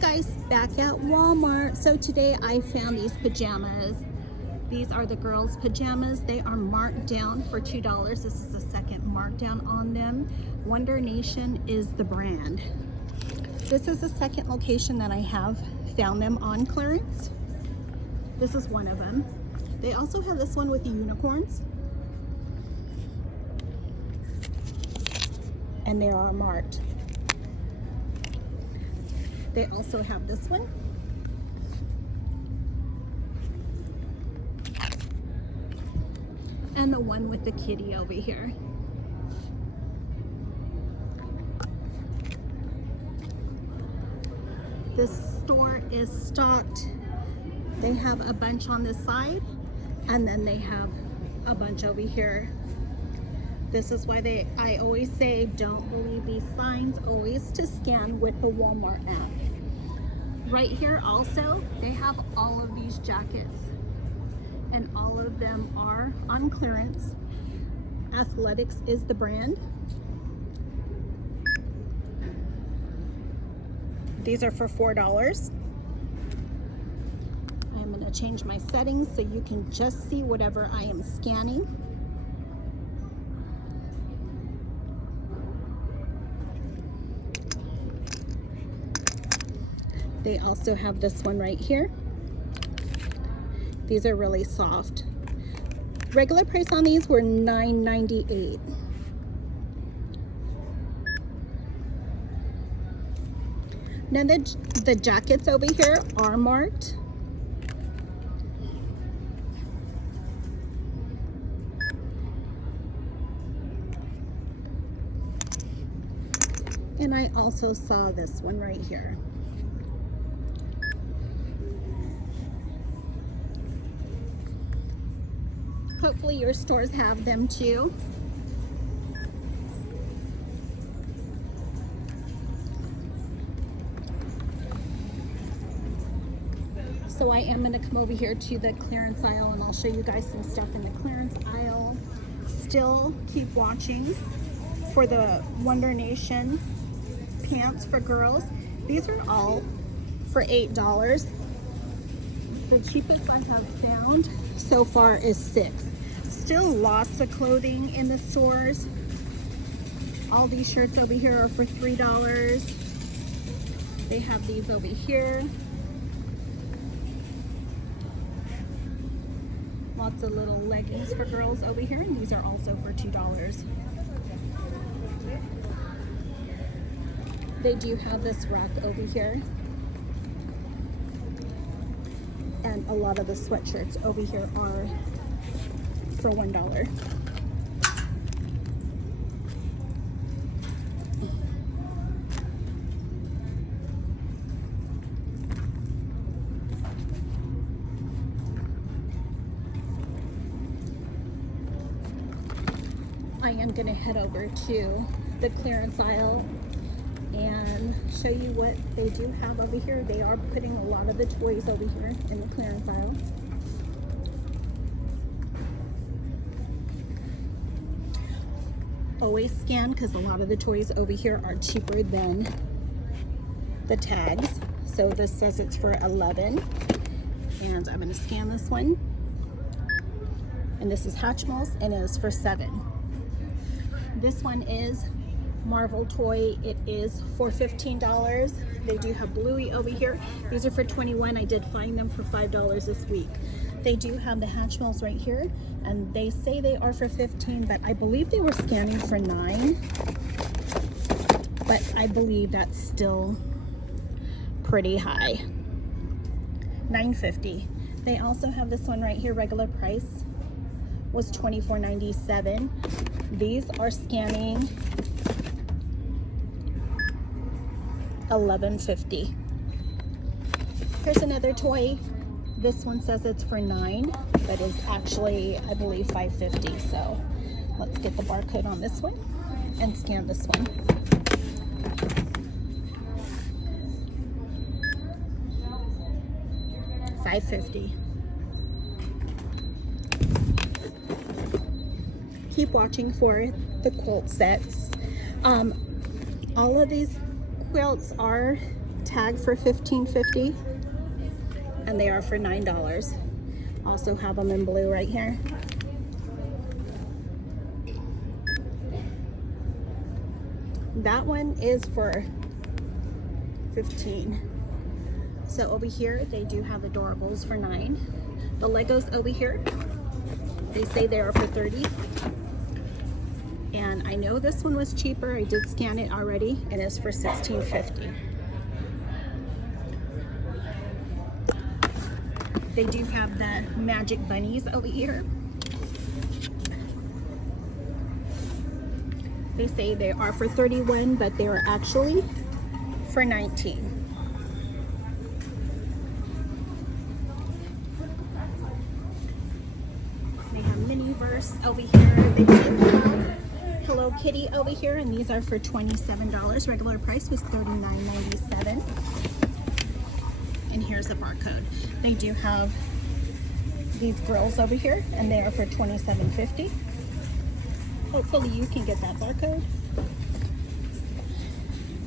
guys, back at Walmart. So today I found these pajamas. These are the girls' pajamas. They are marked down for $2. This is the second markdown on them. Wonder Nation is the brand. This is the second location that I have found them on clearance. This is one of them. They also have this one with the unicorns. And they are marked. They also have this one. And the one with the kitty over here. This store is stocked. They have a bunch on this side, and then they have a bunch over here. This is why I always say, don't believe these signs, always to scan with the Walmart app. Right here also, they have all of these jackets, and all of them are on clearance. Athletics is the brand. These are for $4. I'm going to change my settings so you can just see whatever I am scanning. They also have this one right here. These are really soft. Regular price on these were $9.98. Now the jackets over here are marked. And I also saw this one right here. Hopefully your stores have them too. So I am going to come over here to the clearance aisle, and I'll show you guys some stuff in the clearance aisle. Still keep watching for the Wonder Nation pants for girls. These are all for $8. The cheapest I have found so far is $6. Still lots of clothing in the stores. All these shirts over here are for $3. They have these over here. Lots of little leggings for girls over here, and these are also for $2. They do have this rack over here. And a lot of the sweatshirts over here are for $1. I am going to head over to the clearance aisle and show you what they do have over here. They are putting a lot of the toys over here in the clearance aisle. Always scan, because a lot of the toys over here are cheaper than the tags. So this says it's for $11, and I'm going to scan this one. And this is Hatchimals, and it is for $7. This one is Marvel toy. It is for $15. They do have Bluey over here. These are for $21. I did find them for $5 this week. They do have the Hatchimals right here, and they say they are for $15, but I believe they were scanning for $9. But I believe that's still pretty high. $9.50. They also have this one right here. Regular price was $24.97. These are scanning $11.50. Here's another toy. This one says it's for $9, but is actually, I believe, $5.50. So let's get the barcode on this one and scan this one. $5.50. Keep watching for the quilt sets. All of these quilts are tag for $15.50, and they are for $9. Also have them in blue right here. That one is for $15. So over here they do have adorables for $9. The Legos over here, they say they are for $30. And I know this one was cheaper. I did scan it already, and it's for $16.50. They do have the magic bunnies over here. They say they are for $31, but they are actually for $19. They have Miniverse over here. They do have Hello Kitty over here, and these are for $27. Regular price was $39.97. And here's the barcode. They do have these grills over here, and they are for $27.50. Hopefully you can get that barcode.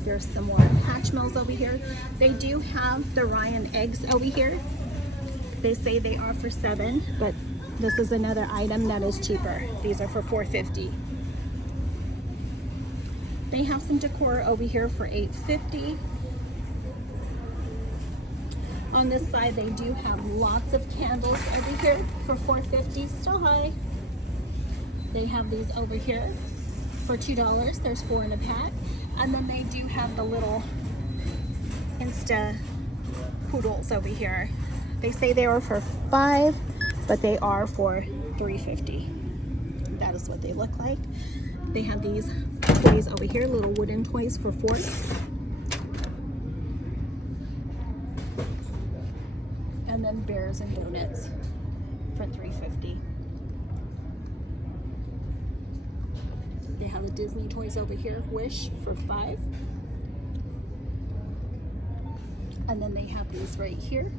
There's some more Hatchimals over here. They do have the Ryan eggs over here. They say they are for $7, but this is another item that is cheaper. These are for $4.50. They have some decor over here for $8.50. On this side, they do have lots of candles over here for $4.50, still high. They have these over here for $2. There's 4 in a pack. And then they do have the little Insta poodles over here. They say they are for $5, but they are for $3.50. That is what they look like. They have these toys over here, little wooden toys for $4. And then bears and donuts for $3.50. They have the Disney toys over here, Wish for $5. And then they have these right here.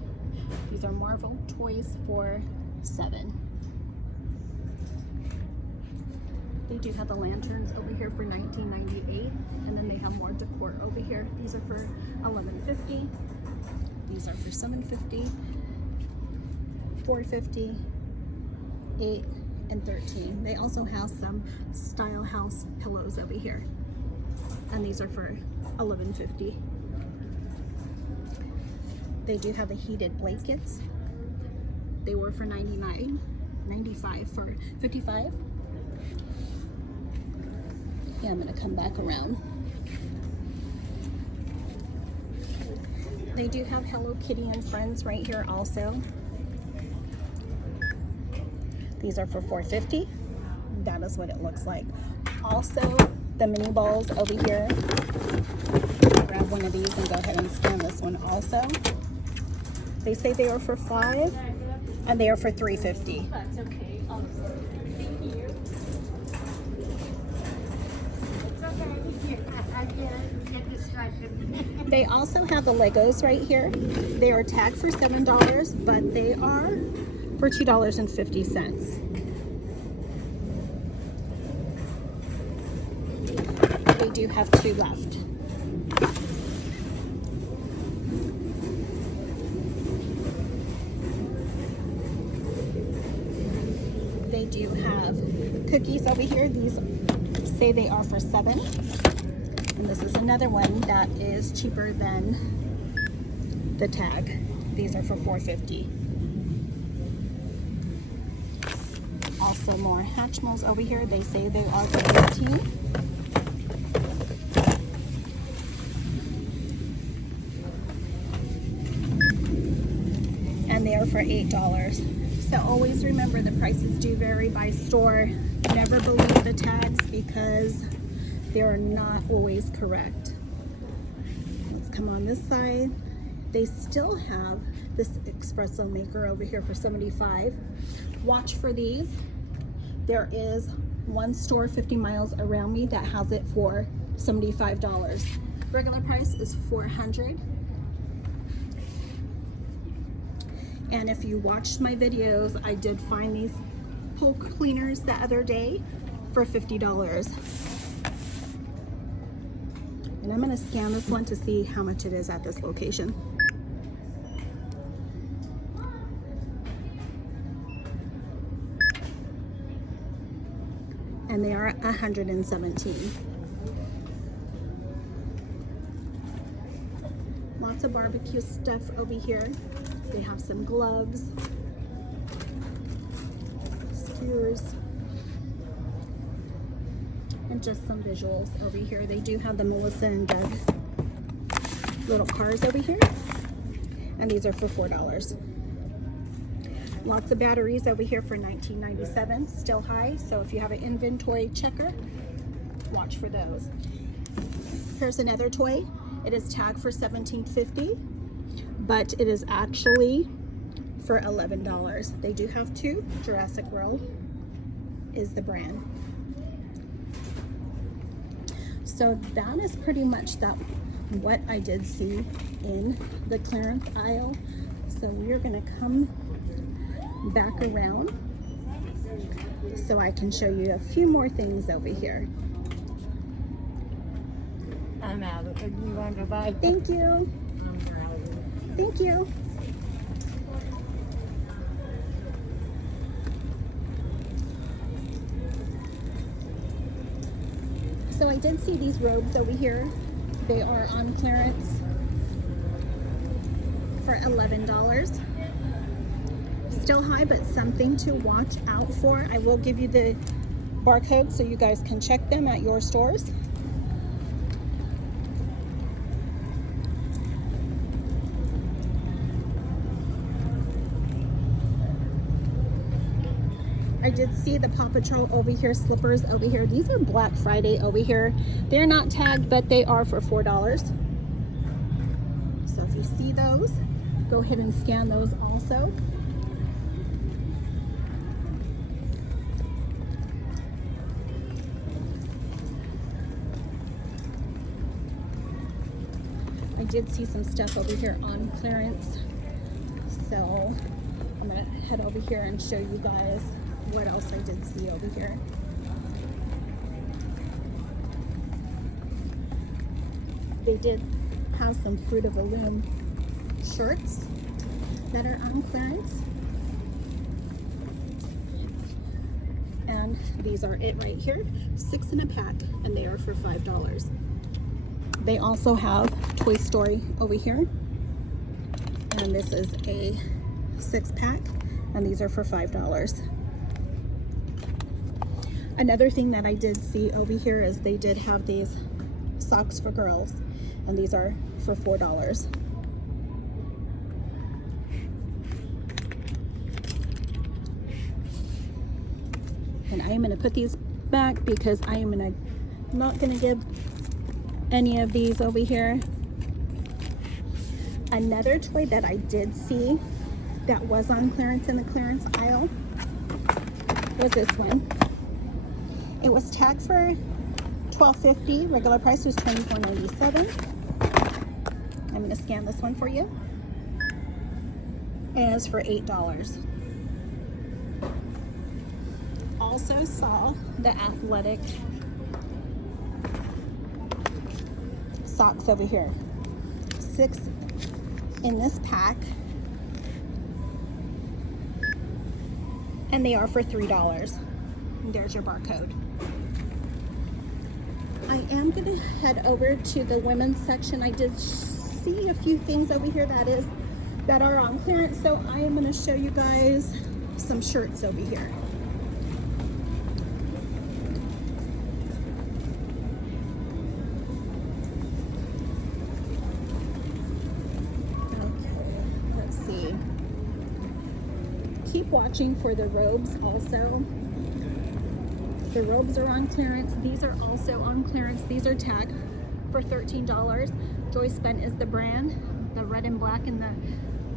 These are Marvel toys for $7. They do have the lanterns over here for $19.98. And then they have more decor over here. These are for $11.50. These are for $7.50, $4.50, $8, and $13. They also have some Style House pillows over here, and these are for $11.50. They do have the heated blankets. They were for $99.95 for $55. Yeah, I'm gonna come back around. They do have Hello Kitty and Friends right here also. These are for $4.50. That is what it looks like. Also, the mini balls over here. Grab one of these and go ahead and scan this one also. They say they are for $5, and they are for $3.50. That's okay. Thank you. It's okay. I get distracted. They also have the Legos right here. They are tagged for $7, but they are for $2.50. They do have 2 left. They do have cookies over here. These say they are for $7. And this is another one that is cheaper than the tag. These are for $4.50. Also more Hatchimals over here. They say they are for $15. And they are for $8. So always remember, the prices do vary by store. Never believe the tags because they are not always correct. Let's come on this side. They still have this espresso maker over here for $75. Watch for these. There is one store 50 miles around me that has it for $75. Regular price is $400. And if you watched my videos, I did find these pole cleaners the other day for $50. And I'm gonna scan this one to see how much it is at this location. And they are $117. Lots of barbecue stuff over here. They have some gloves, skewers, and just some visuals over here. They do have the Melissa and Doug little cars over here, and these are for $4. Lots of batteries over here for $19.97, still high. So if you have an inventory checker, watch for those. Here's another toy. It is tagged for $17.50, but it is actually for $11. They do have two. Jurassic World is the brand. So that is pretty much what I did see in the clearance aisle. So we are gonna come back around so I can show you a few more things over here. I'm out. You want to buy? Thank you. Thank you. So I did see these robes over here. They are on clearance for $11. Still high, but something to watch out for. I will give you the barcode so you guys can check them at your stores. I did see the Paw Patrol over here, slippers over here. These are Black Friday over here. They're not tagged, but they are for $4. So if you see those, go ahead and scan those also. I did see some stuff over here on clearance. So I'm gonna head over here and show you guys what else I did see over here. They did have some Fruit of the Loom shirts that are on clearance. And these are it right here, 6 in a pack, and they are for $5. They also have Toy Story over here. And this is a 6-pack, and these are for $5. Another thing that I did see over here is they did have these socks for girls, and these are for $4. And I am going to put these back because I am not going to give any of these over here. Another toy that I did see that was on clearance in the clearance aisle was this one. It was tagged for $12.50. Regular price was $24.97. I'm going to scan this one for you. And it's for $8. Also saw the athletic socks over here. 6 in this pack. And they are for $3. And there's your barcode. I am going to head over to the women's section. I did see a few things over here that are on clearance, so I am going to show you guys some shirts over here. Okay, let's see. Keep watching for the robes also. The robes are on clearance. These are also on clearance. These are tagged for $13. Joyce Bent is the brand. The red and black in the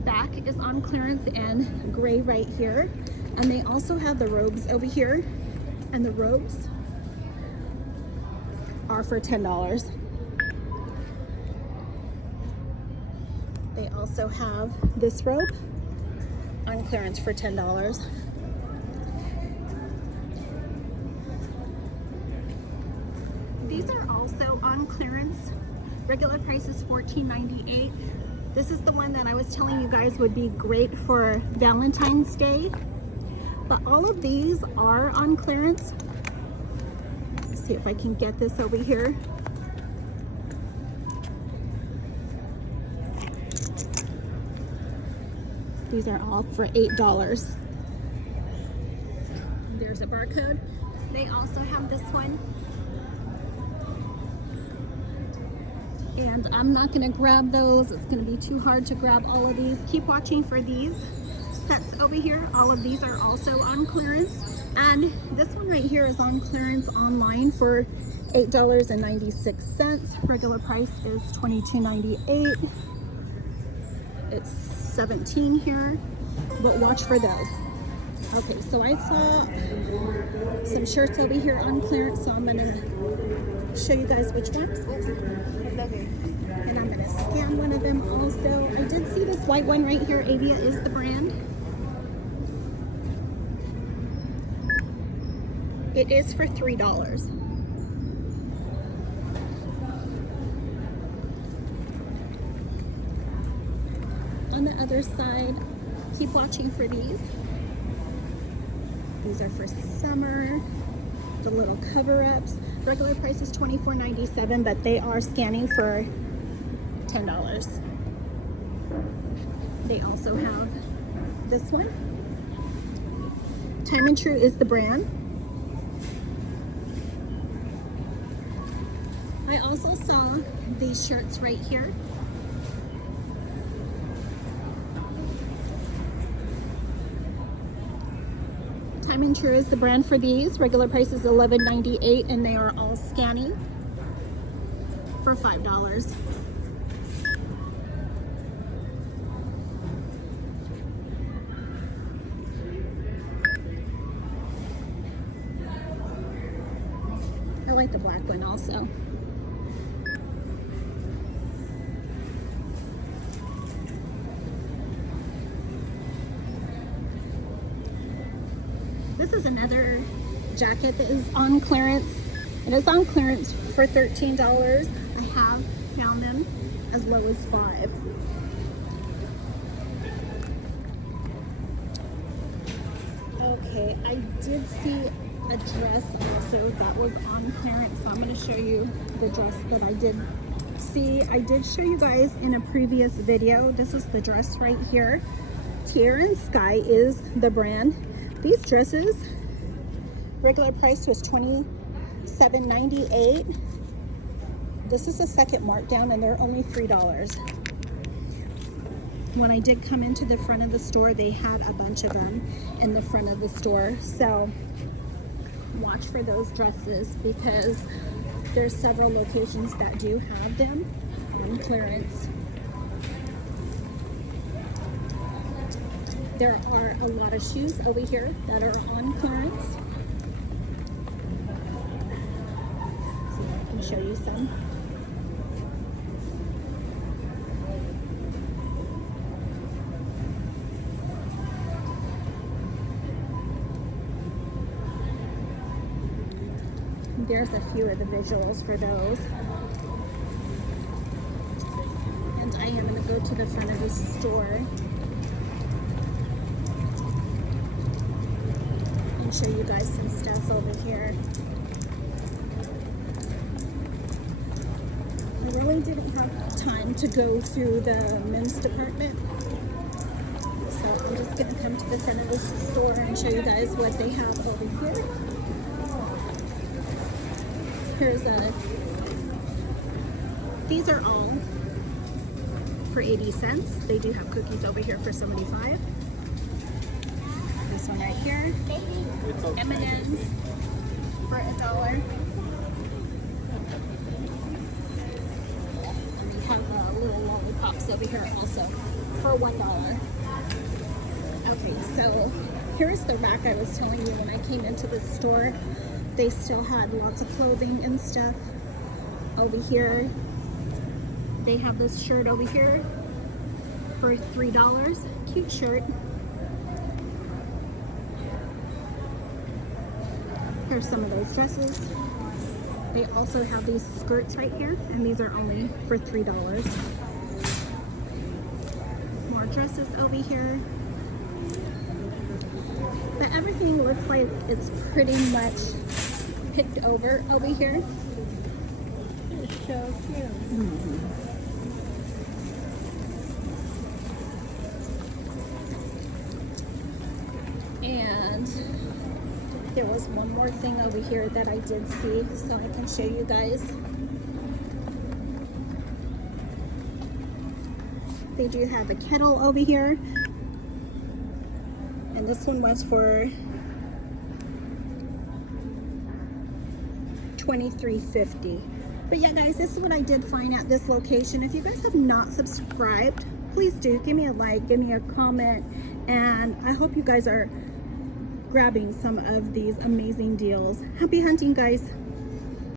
back is on clearance, and gray right here. And they also have the robes over here, and the robes are for $10. They also have this robe on clearance for $10. These are also on clearance Regular price is $14.98. This is the one that I was telling you guys would be great for Valentine's Day. But all of these are on clearance. Let's see if I can get this over here. These are all for $8. There's a barcode. They also have this one. And I'm not gonna grab those. It's gonna be too hard to grab all of these. Keep watching for these sets over here. All of these are also on clearance. And this one right here is on clearance online for $8.96. Regular price is $22.98. It's $17 here, but watch for those. Okay, so I saw some shirts over here on clearance, so I'm gonna show you guys which ones. And I'm gonna scan one of them also. I did see this white one right here. Avia is the brand. It is for $3. On the other side, keep watching for these. These are for summer, the little cover-ups. Regular price is $24.97, but they are scanning for $10. They also have this one. Time and True is the brand. I also saw these shirts right here. Time and True is the brand for these. Regular price is $11.98, and they are all scanning for $5. I like the black one also. This is another jacket that is on clearance. It is on clearance for $13. I have found them as low as $5. Okay, I did see a dress also that was on clearance, so I'm going to show you the dress that I did see. I did show you guys in a previous video. This is the dress right here. Tier and Sky is the brand. These dresses, regular price was $27.98. This is a second markdown, and they're only $3. When I did come into the front of the store, they had a bunch of them in the front of the store. So watch for those dresses because there's several locations that do have them on clearance. There are a lot of shoes over here that are on clearance. So I can show you some. There's a few of the visuals for those. And I am going to go to the front of the store and show you guys some stuff over here. I really didn't have time to go through the men's department, so I'm just going to come to the front of the store and show you guys what they have over here. Here's these are all for 80 cents. They do have cookies over here for 75. This one right here. M&M's for $1. And we have little lollipops over here also for $1. Okay, so here's the rack I was telling you when I came into the store. They still had lots of clothing and stuff over here. They have this shirt over here for $3. Cute shirt. Here's some of those dresses. They also have these skirts right here, and these are only for $3. More dresses over here. But everything looks like it's pretty much picked over here. It's so cute. And there was one more thing over here that I did see, so I can show you guys. They do have a kettle over here, and this one was for $23.50. But yeah, guys, this is what I did find at this location. If you guys have not subscribed, please do give me a like, give me a comment, and I hope you guys are grabbing some of these amazing deals. Happy hunting, guys.